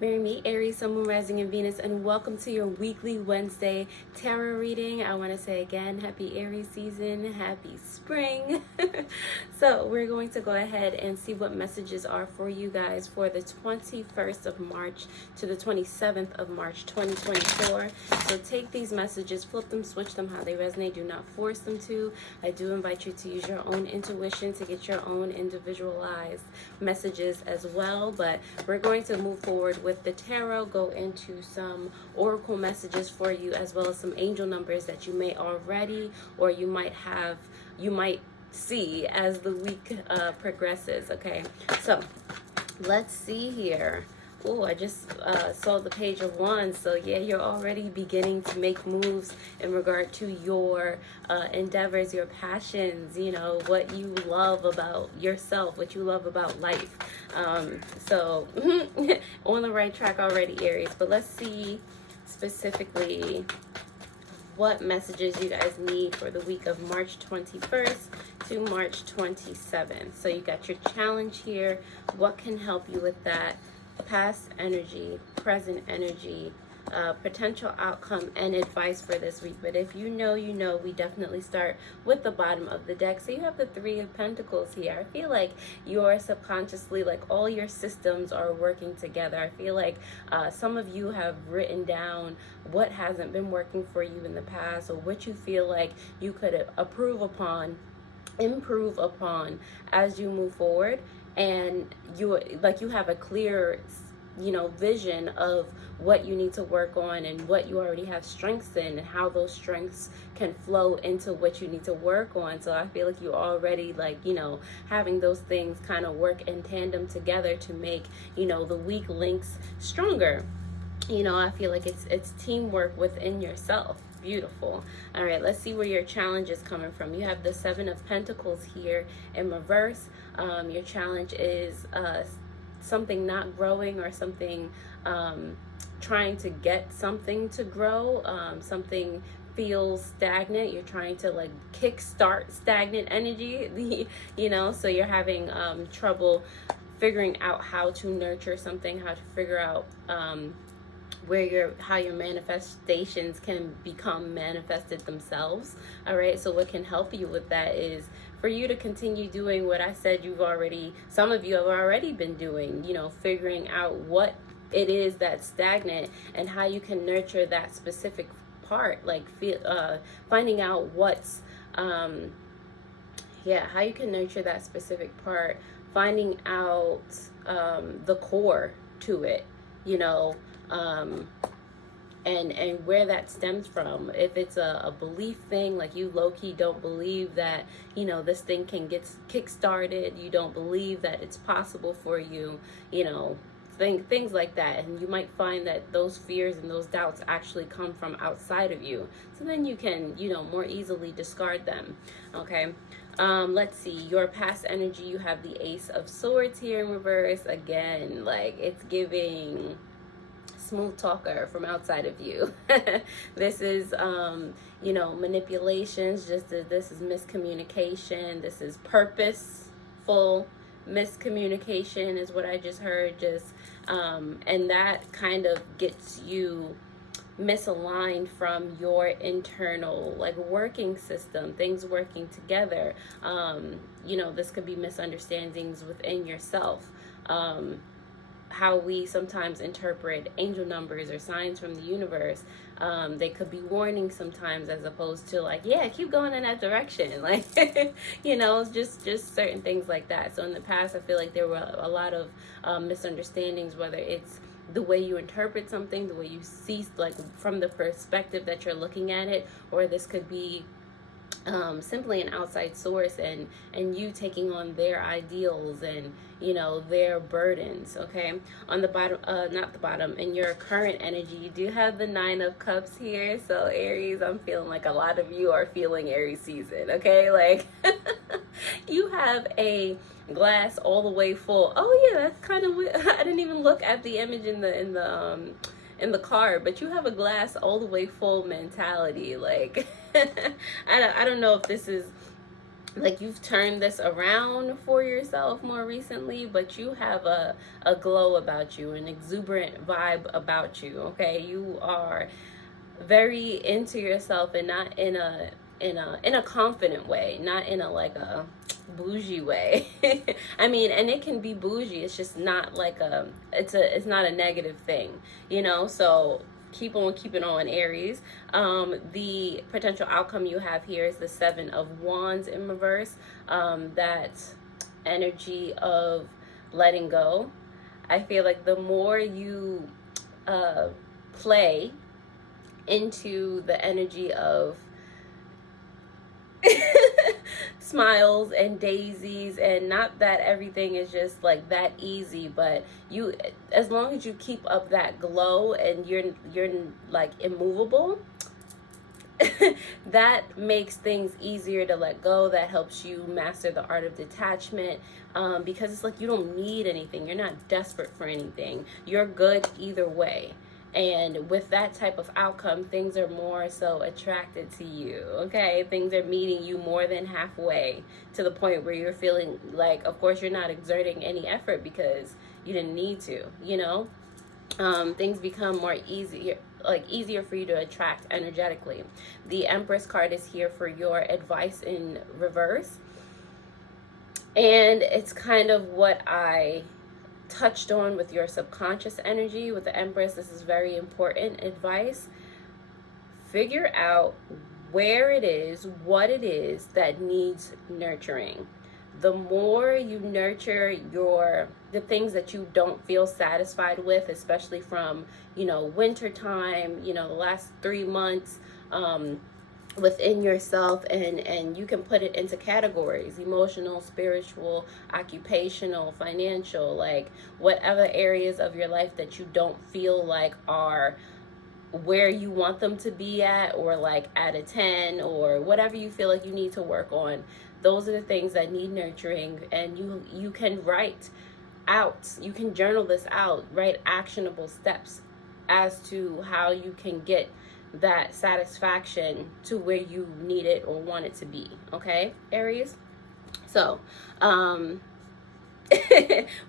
Marry me, Aries, Sun, Moon, Rising, and Venus, and welcome to your weekly Wednesday tarot reading. I want to say again, happy Aries season, happy spring. So we're going to go ahead and see what messages are for you guys for the 21st of March to the 27th of March, 2024. So take these messages, flip them, switch them how they resonate. Do not force them to. I do invite you to use your own intuition to get your own individualized messages as well. But we're going to move forward with the tarot, go into some oracle messages for you, as well as some angel numbers that you may already or you might see as the week progresses. Okay, so let's see here. Oh, I just saw the Page of Wands. So yeah, you're already beginning to make moves in regard to your endeavors, your passions, you know, what you love about yourself, what you love about life. So on the right track already, Aries. But let's see specifically what messages you guys need for the week of March 21st to March 27th. So you got your challenge here. What can help you with that? Past energy, present energy, potential outcome, and advice for this week. But if you know, we definitely start with the bottom of the deck. So you have the Three of Pentacles here. I feel like you're subconsciously, like, all your systems are working together. I feel like some of you have written down what hasn't been working for you in the past, or what you feel like you could improve upon as you move forward. And you have a clear, vision of what you need to work on and what you already have strengths in, and how those strengths can flow into what you need to work on. So I feel like you already, having those things kind of work in tandem together to make, the weak links stronger. I feel like it's teamwork within yourself. Beautiful. All right, let's see where your challenge is coming from. You have the Seven of Pentacles here in reverse. Your challenge is something not growing, or something trying to get something to grow. Something feels stagnant. You're trying to kickstart stagnant energy. So you're having trouble figuring out how to nurture something, how to figure out how your manifestations can become manifested themselves. All right, so what can help you with that is for you to continue doing what I said some of you have already been doing, figuring out what it is that's stagnant and how you can nurture that specific part, finding out what's how you can nurture that specific part, finding out the core to it, and where that stems from. If it's a belief thing, like you low-key don't believe that, this thing can get kick-started, you don't believe that it's possible for you, things like that. And you might find that those fears and those doubts actually come from outside of you. So then you can, more easily discard them. Okay. Let's see, your past energy, you have the Ace of Swords here in reverse. Again, it's giving smooth talker from outside of you. This is manipulations. This is miscommunication. This is purposeful miscommunication is what I just heard. And that kind of gets you misaligned from your internal working system, things working together. This could be misunderstandings within yourself. How we sometimes interpret angel numbers or signs from the universe. They could be warnings sometimes, as opposed to keep going in that direction. Just certain things like that. So in the past, I feel like there were a lot of misunderstandings, whether it's the way you interpret something, the way you see, from the perspective that you're looking at it, or this could be simply an outside source and you taking on their ideals and their burdens. Okay, on the bottom, not the bottom, in your current energy, you do have the Nine of Cups here. So Aries, I'm feeling like a lot of you are feeling Aries season. Okay, you have a glass all the way full. Oh yeah, that's kind of weird. I didn't even look at the image in the card, but you have a glass all the way full mentality. I don't know if this is like you've turned this around for yourself more recently, but you have a glow about you, an exuberant vibe about you. Okay, you are very into yourself, and not in a confident way, not in a like a bougie way. I mean, and it can be bougie, it's just not like it's not a negative thing, you know. So keep on keeping on, Aries. The potential outcome you have here is the Seven of Wands in reverse. That energy of letting go. I feel like the more you play into the energy of smiles and daisies, and not that everything is just like that easy, but you, as long as you keep up that glow and you're like immovable, that makes things easier to let go. That helps you master the art of detachment, because it's like you don't need anything, you're not desperate for anything, you're good either way. And with that type of outcome, things are more so attracted to you, okay? Things are meeting you more than halfway, to the point where you're feeling like, of course, you're not exerting any effort because you didn't need to, you know? Things become more easier for you to attract energetically. The Empress card is here for your advice in reverse. And it's kind of what I touched on with your subconscious energy with the Empress. This is very important advice. Figure out where it is, what it is that needs nurturing. The more you nurture the things that you don't feel satisfied with, especially from, you know, winter time, you know, the last 3 months, within yourself, and you can put it into categories: emotional, spiritual, occupational, financial, like whatever areas of your life that you don't feel like are where you want them to be at, or like at a 10, or whatever you feel like you need to work on. Those are the things that need nurturing, and you can write out, you can journal this out, write actionable steps as to how you can get that satisfaction to where you need it or want it to be. Okay, Aries? So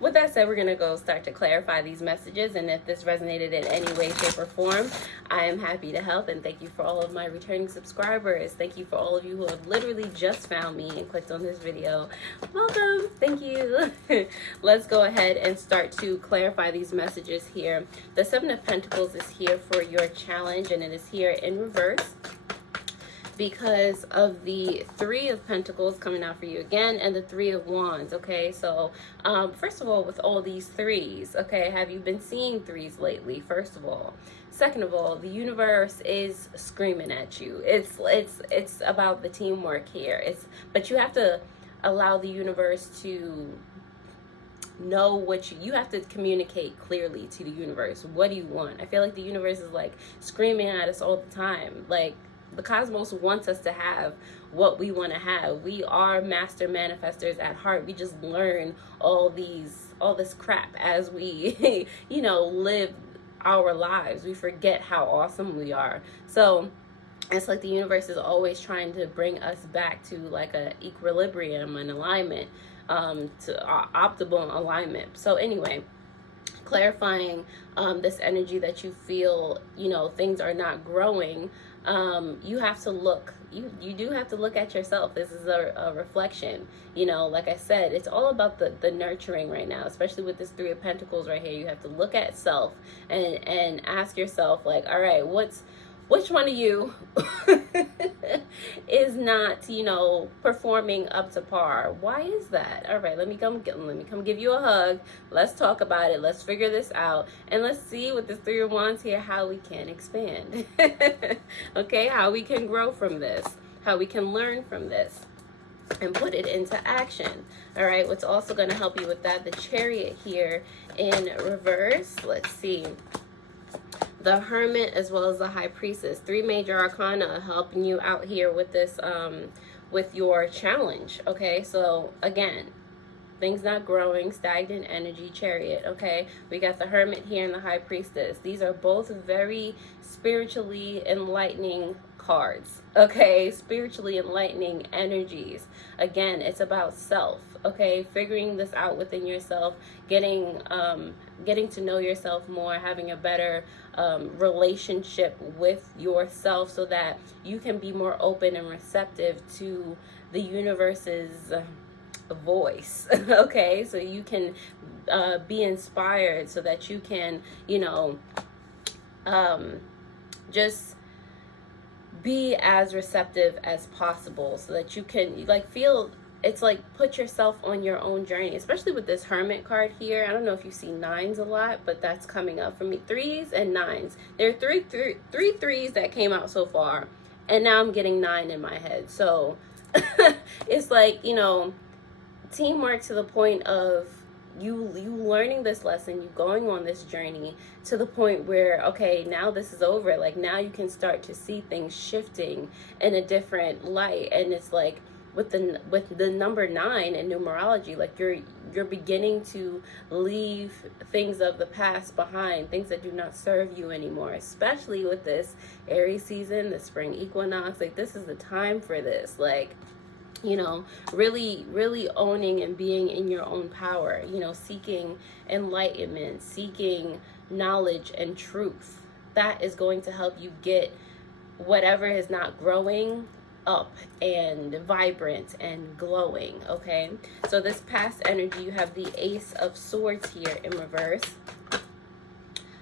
with that said, we're going to go start to clarify these messages, and if this resonated in any way, shape, or form, I am happy to help. And thank you for all of my returning subscribers. Thank you for all of you who have literally just found me and clicked on this video. Welcome. Thank you. Let's go ahead and start to clarify these messages here. The Seven of Pentacles is here for your challenge, and it is here in reverse because of the Three of Pentacles coming out for you again, and the Three of Wands. Okay, so first of all, with all these threes, okay, have you been seeing threes lately? First of all. Second of all, the universe is screaming at you. It's about the teamwork here. But you have to allow the universe to know what you have to communicate clearly to the universe. What do you want? I feel like the universe is like screaming at us all the time. Like, the cosmos wants us to have what we want to have. We are master manifestors at heart. We just learn all this crap as we you know, live our lives. We forget how awesome we are. So it's like the universe is always trying to bring us back to like a equilibrium and alignment, to optimal alignment. So anyway, clarifying this energy that you feel, you know, things are not growing. You have to look, you do have to look at yourself. This is a reflection, you know. Like I said, it's all about the nurturing right now, especially with this Three of Pentacles right here. You have to look at self and ask yourself, like, all right, which one of you is not, you know, performing up to par? Why is that? All right, let me come give you a hug. Let's talk about it. Let's figure this out. And let's see with this Three of Wands here how we can expand. Okay, how we can grow from this, how we can learn from this and put it into action. All right, what's also going to help you with that, the Chariot here in reverse. Let's see. The Hermit as well as the High Priestess. Three major arcana helping you out here with this, with your challenge. Okay, so again, things not growing, stagnant energy, Chariot. Okay, we got the Hermit here and the High Priestess. These are both very spiritually enlightening cards, okay? Spiritually enlightening energies. Again, it's about self, okay? Figuring this out within yourself, getting to know yourself more, having a better relationship with yourself so that you can be more open and receptive to the universe's voice, okay? So you can be inspired, so that you can, just be as receptive as possible, so that you can feel, it's like, put yourself on your own journey, especially with this Hermit card here. I don't know if you see nines a lot, but that's coming up for me. Threes and nines. There are three threes that came out so far, and now I'm getting 9 in my head. So it's like, teamwork to the point of you learning this lesson, you going on this journey to the point where, okay, now this is over. Like, now you can start to see things shifting in a different light. And it's like, with the number 9 in numerology, like you're beginning to leave things of the past behind, things that do not serve you anymore, especially with this Aries season, the spring equinox. Like, this is the time for this, like, really owning and being in your own power, seeking enlightenment, seeking knowledge and truth. That is going to help you get whatever is not growing up and vibrant and glowing, okay? So this past energy, you have the Ace of Swords here in reverse.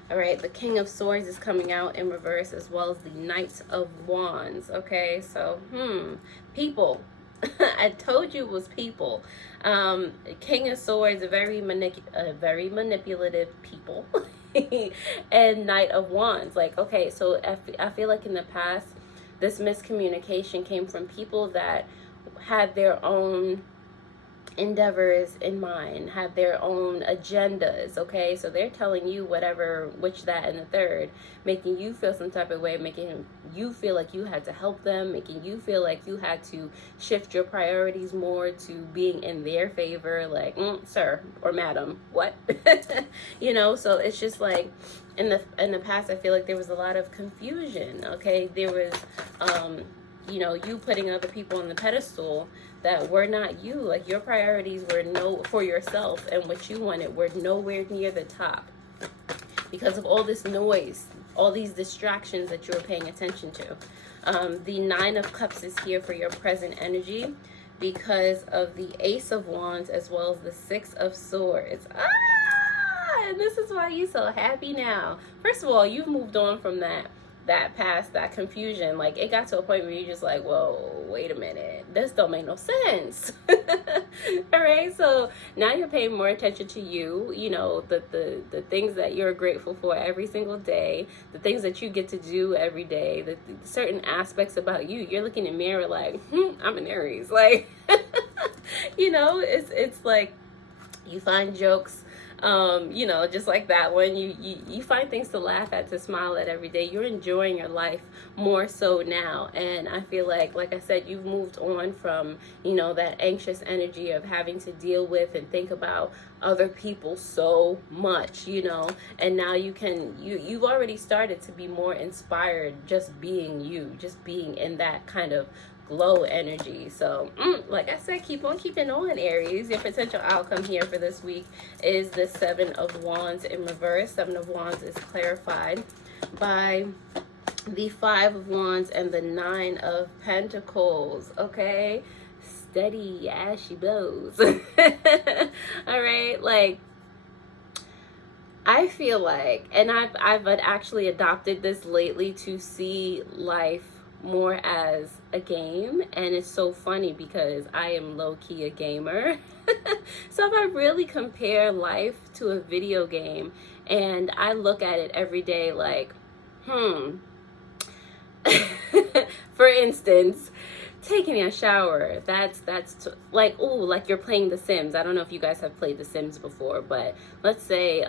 All right, the King of Swords is coming out in reverse, as well as the Knight of Wands, okay? So, people. I told you it was people. King of Swords, a very manipulative people. And Knight of Wands, like, okay, so I feel like in the past, this miscommunication came from people that had their own endeavors in mind, had their own agendas, okay? So they're telling you whatever, which, that, and the third, making you feel some type of way, making you feel like you had to help them, making you feel like you had to shift your priorities more to being in their favor, like, sir or madam, what? So it's just like, in the past, I feel like there was a lot of confusion, okay? There was, you putting other people on the pedestal that were not you. Like, your priorities were for yourself, and what you wanted were nowhere near the top because of all this noise, all these distractions that you were paying attention to. The 9 of Cups is here for your present energy because of the Ace of Wands, as well as the 6 of Swords. And this is why you're so happy now. First of all, you've moved on from that past, that confusion. Like, it got to a point where you're just like, whoa, wait a minute, this don't make no sense. All right, so now you're paying more attention to you, the things that you're grateful for every single day, the things that you get to do every day, the certain aspects about you. You're looking in the mirror like, I'm an Aries. Like, it's like you find jokes, just like that one, you find things to laugh at, to smile at every day. You're enjoying your life more so now. And I feel like I said, you've moved on from, that anxious energy of having to deal with and think about other people so much, and now you've already started to be more inspired just being you, just being in that kind of glow energy. So like I said, keep on keeping on, Aries. Your potential outcome here for this week is the 7 of Wands in reverse. 7 of Wands is clarified by the 5 of Wands and the 9 of Pentacles, okay? Steady as she blows. All right, like, I feel like, and I've actually adopted this lately, to see life more as a game. And it's so funny because I am low-key a gamer. So if I really compare life to a video game, and I look at it every day like, for instance, taking a shower, that's like, like you're playing The Sims. I don't know if you guys have played The Sims before, but let's say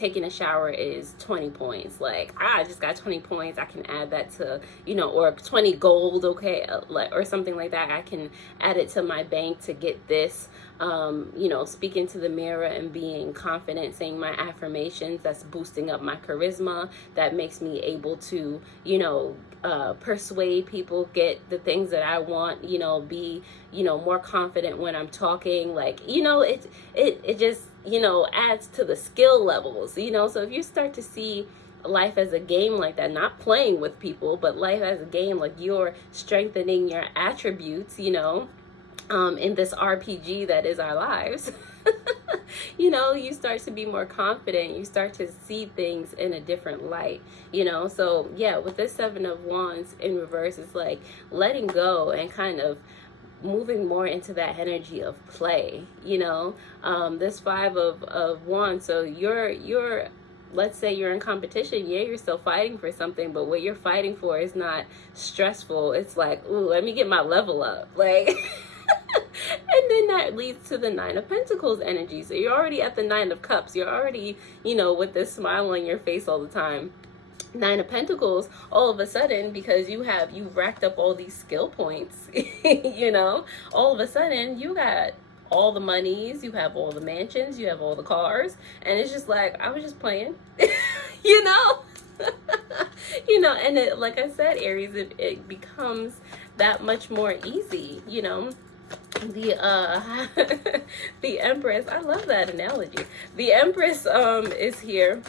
taking a shower is 20 points. Like, I just got 20 points. I can add that to, you know, or 20 gold, okay, or something like that. I can add it to my bank to get this. You know, speaking to the mirror and being confident, saying my affirmations, that's boosting up my charisma. That makes me able to, you know, persuade people, get the things that I want, you know, be, you know, more confident when I'm talking. Like, you know, it just, you know, adds to the skill levels, you know. So if you start to see life as a game like that, not playing with people, but life as a game, like you're strengthening your attributes, you know, in this RPG that is our lives, you know, you start to be more confident. You start to see things in a different light, you know. So yeah, with this Seven of Wands in reverse, it's like letting go and kind of moving more into that energy of play, you know. This Five of Wands, so you're let's say you're in competition. Yeah, you're still fighting for something, but what you're fighting for is not stressful. It's like, ooh, let me get my level up, like. And then that leads to the Nine of Pentacles energy. So you're already at the Nine of Cups. You're already, you know, with this smile on your face all the time. Nine of Pentacles, all of a sudden, because you've racked up all these skill points, you know, all of a sudden you got all the monies, you have all the mansions, you have all the cars, and it's just like, I was just playing, you know. You know, and it, like I said, Aries, it becomes that much more easy, you know. The the Empress, I love that analogy. The Empress is here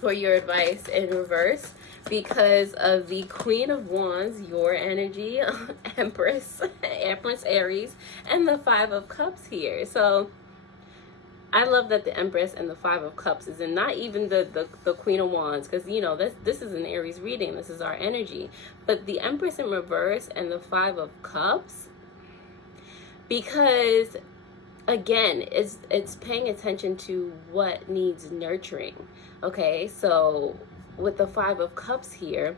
for your advice in reverse because of the Queen of Wands, your energy, Empress Aries, and the Five of Cups here. So I love that the Empress and the Five of Cups is in, not even the Queen of Wands, because, you know, this is an Aries reading. This is our energy. But the Empress in reverse and the Five of Cups, because again, it's paying attention to what needs nurturing. Okay, so with the Five of Cups here,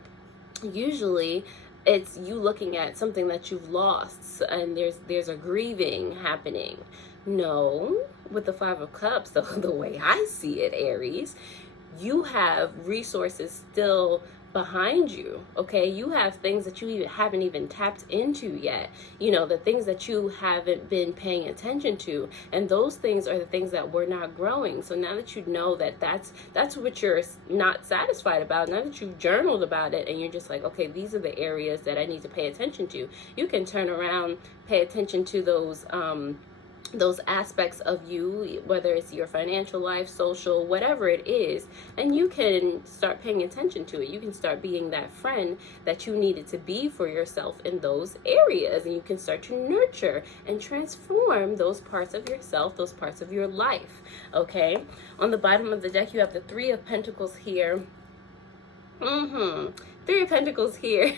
usually it's you looking at something that you've lost and there's a grieving happening. No, with the Five of Cups, the way I see it, Aries, you have resources still behind you. Okay, you have things that you haven't even tapped into yet, you know, the things that you haven't been paying attention to, and those things are the things that were not growing. So now that you know that that's what you're not satisfied about, now that you've journaled about it and you're just like, okay, these are the areas that I need to pay attention to, you can turn around, pay attention to those aspects of you, whether it's your financial life, social, whatever it is, and you can start paying attention to it. You can start being that friend that you needed to be for yourself in those areas, and you can start to nurture and transform those parts of yourself, those parts of your life. Okay, on the bottom of the deck you have the Three of Pentacles here. Three of Pentacles here,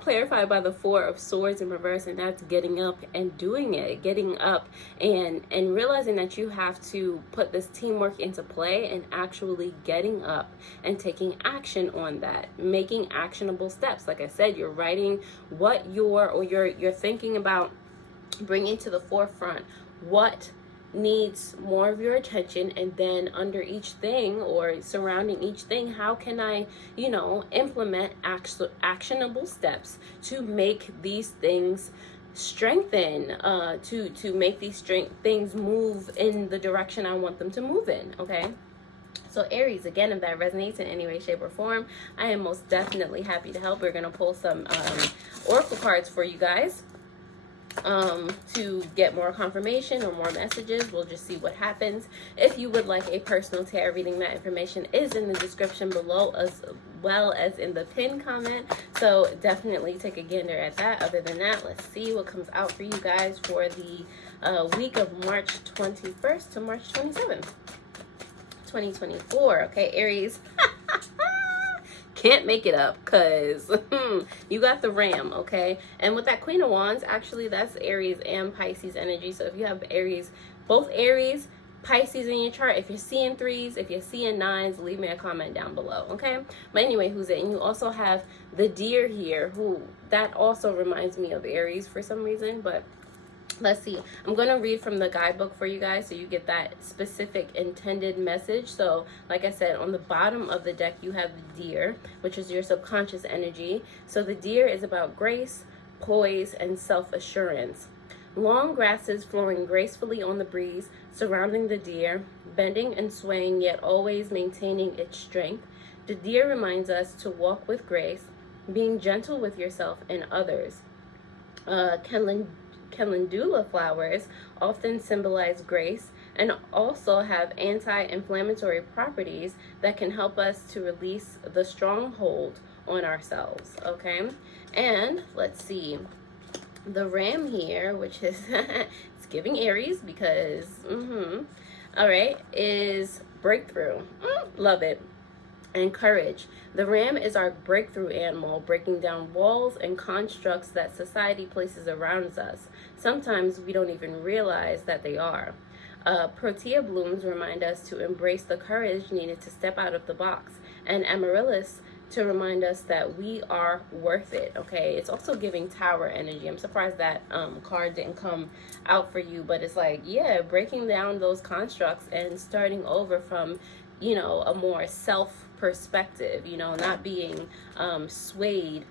clarified by the Four of Swords in reverse, and that's getting up and doing it, getting up and realizing that you have to put this teamwork into play and actually getting up and taking action on that, making actionable steps. Like I said, you're writing what you're thinking about bringing to the forefront, what needs more of your attention, and then under each thing or surrounding each thing, how can I, you know, implement actionable steps to make these things strengthen, to make these things move in the direction I want them to move in. Okay, so Aries, again, if that resonates in any way, shape, or form, I am most definitely happy to help. We're gonna pull some oracle cards for you guys to get more confirmation or more messages. We'll just see what happens. If you would like a personal tarot reading, that information is in the description below as well as in the pinned comment, so definitely take a gander at that. Other than that, let's see what comes out for you guys for the week of March 21st to March 27th 2024. Okay, Aries. Can't make it up because you got the Ram, okay? And with that Queen of Wands, actually, that's Aries and Pisces energy. So if you have Aries, both Aries, Pisces in your chart, if you're seeing threes, if you're seeing nines, leave me a comment down below, okay? But anyway, who's it? And you also have the Deer here, who that also reminds me of Aries for some reason, but Let's see. I'm going to read from the guidebook for you guys so you get that specific intended message. So, like I said, on the bottom of the deck, you have the deer, which is your subconscious energy. So the deer is about grace, poise, and self-assurance. Long grasses flowing gracefully on the breeze, surrounding the deer, bending and swaying, yet always maintaining its strength. The deer reminds us to walk with grace, being gentle with yourself and others. Calendula flowers often symbolize grace and also have anti-inflammatory properties that can help us to release the stronghold on ourselves, okay? And let's see, the ram here, which is it's giving Aries because all right, is breakthrough. Love it. And courage. The ram is our breakthrough animal, breaking down walls and constructs that society places around us. Sometimes we don't even realize that they are. Protea blooms remind us to embrace the courage needed to step out of the box, and amaryllis to remind us that we are worth it. Okay, it's also giving tower energy. I'm surprised that card didn't come out for you, but it's like, yeah, breaking down those constructs and starting over from, you know, a more self perspective, you know, not being swayed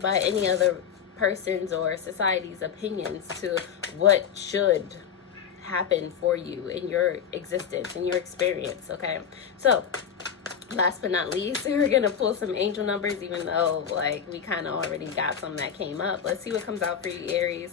by any other person's or society's opinions to what should happen for you in your existence, in your experience. Okay, so last but not least, we're gonna pull some angel numbers, even though like we kind of already got some that came up. Let's see what comes out for you, Aries.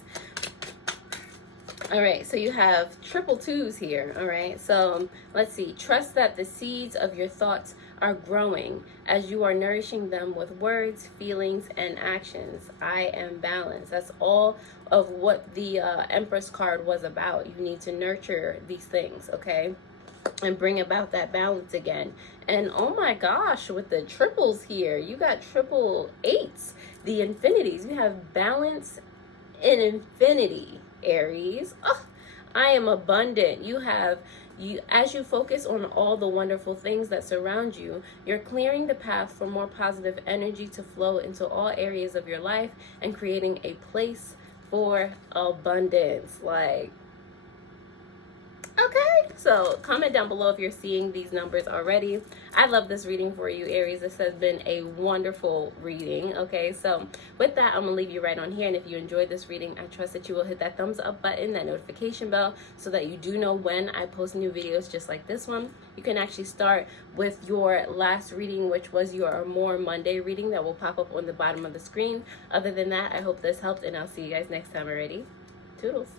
All right, so you have triple twos here. All right, so let's see. Trust that the seeds of your thoughts are growing as you are nourishing them with words, feelings, and actions. I am balanced. That's all of what the Empress card was about. You need to nurture these things, okay, and bring about that balance again. And oh my gosh, with the triples here, you got triple eights, the infinities. You have balance and infinity, Aries. Oh, I am abundant. As you focus on all the wonderful things that surround you, you're clearing the path for more positive energy to flow into all areas of your life and creating a place for abundance. Like, okay, so comment down below if you're seeing these numbers already. I love this reading for you, Aries. This has been a wonderful reading. Okay, so with that, I'm gonna leave you right on here. And if you enjoyed this reading, I trust that you will hit that thumbs up button, that notification bell, so that you do know when I post new videos just like this one. You can actually start with your last reading, which was your More Monday reading that will pop up on the bottom of the screen. Other than that, I hope this helped, and I'll see you guys next time already. Toodles.